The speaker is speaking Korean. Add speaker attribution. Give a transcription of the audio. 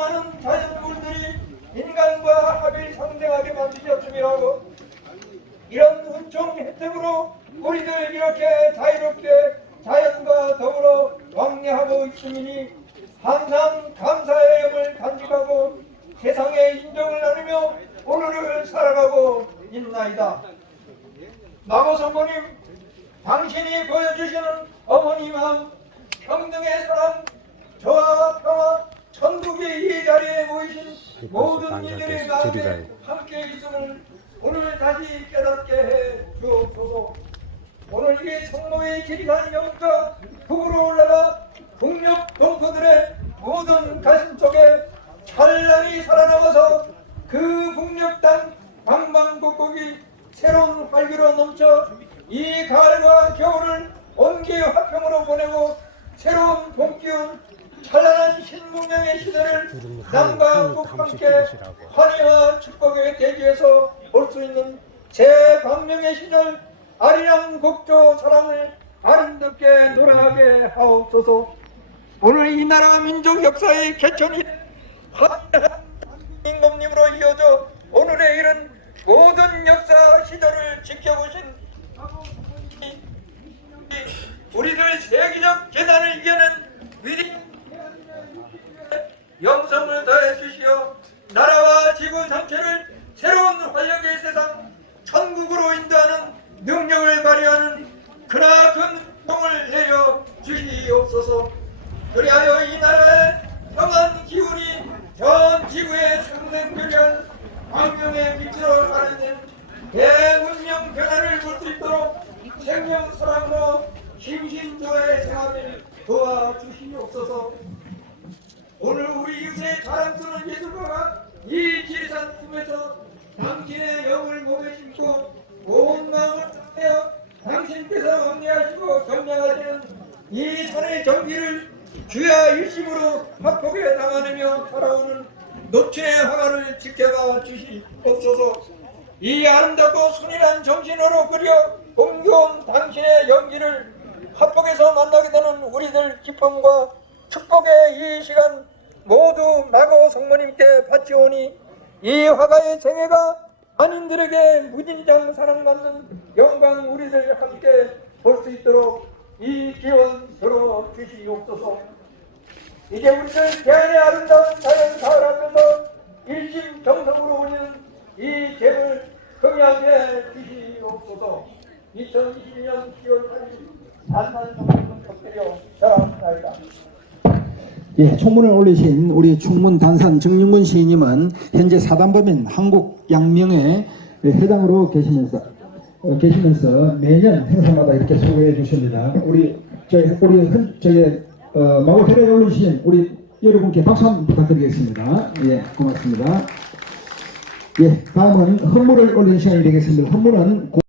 Speaker 1: 수많은 자연물들이 인간과 합이 상생하게 만드셨음이라고 이런 은총 혜택으로 우리들 이렇게 자유롭게 자연과 더불어 왕래하고 있음이니 항상 감사의 영을 간직하고 세상의 인정을 나누며 오늘을 살아가고 있나이다. 마고 성모님, 당신이 보여주시는 어머니 마음, 평등의 사랑, 저와 평화, 천국의 이 자리에 모이신 모든 이들의 마음에 함께 있음을 오늘 다시 깨닫게 해 주옵소서. 오늘 이 성모의 길이간 영가 북으로 올라가 북녘 동포들의 모든 가슴 속에 찬란히 살아나와서 그 북녘 땅 방방곡곡이 새로운 활기로 넘쳐 이 가을과 겨울을 온기 화평으로 보내고 새로운 봄 기운 찬란한 신문명의 시대를 남과 북과 함께 환희와 축복의 대지에서 볼 수 있는 제광명의 시절 아리랑 곡조 사랑을 아름답게 노래하게 하옵소서. 오늘 이 나라 민족 역사의 개천이 화려한 임금님으로 이어져 오늘의 이른 모든 역사 시절을 지켜보신 우리들 세계적 재난을 이겨낸 위대한 영성을 더해 주시어 나라와 지구 전체를 새로운 활력의 세상 천국으로 인도하는 능력을 발휘하는 그나큰 공을 내려 주시옵소서 그리하여 이 나라의 평안 기운이 전 생명교련 광명의 빛으로 가르는 대문명 변화를 볼수 있도록 생명 사랑으로 심신조의 생활을 도와주시옵소서. 오늘 우리 이웃의 자랑스러운 예술가가 이 지리산 품에서 당신의 영을 몸에 심고 온 마음을 다하여 당신께서 왕래하시고 경량하시는 이 산의 정기를 주야 일심으로 화폭에 담아내며 살아오는 노천의 화가를 지켜봐 주시옵소서. 이 아름답고 순인한 정신으로 그려 공교온 당신의 연기를 화폭에서 만나게 되는 우리들 기쁨과 축복의 이 시간 모두 마고 성모님께 바치오니 이 화가의 생애가 한인들에게 무진장 사랑받는 영광 우리들 함께 볼 수 있도록 이 기원 들어 주시옵소서 이제 우리들 대한의 아름다운 자연 사을 앞에서 일심 정성으로 올리는 이 죄를 흥하게 주시옵소서 2020년 10월 8일 단산 성령 덕드려 절합니다.
Speaker 2: 예, 총문을 올리신 우리 충문 단산 정윤근 시인님은 현재 사단법인 한국 양명회 회장으로 계시면서 어, 계시면서 매년 행사마다 이렇게 소개해 주십니다. 우리 저희 우리 흔- 저희 어, 마고 대례 올리신 우리 여러분께 박수 한번 부탁드리겠습니다. 예, 고맙습니다. 예, 다음은 헌물을 올리는 시간이 되겠습니다. 헌물은 고-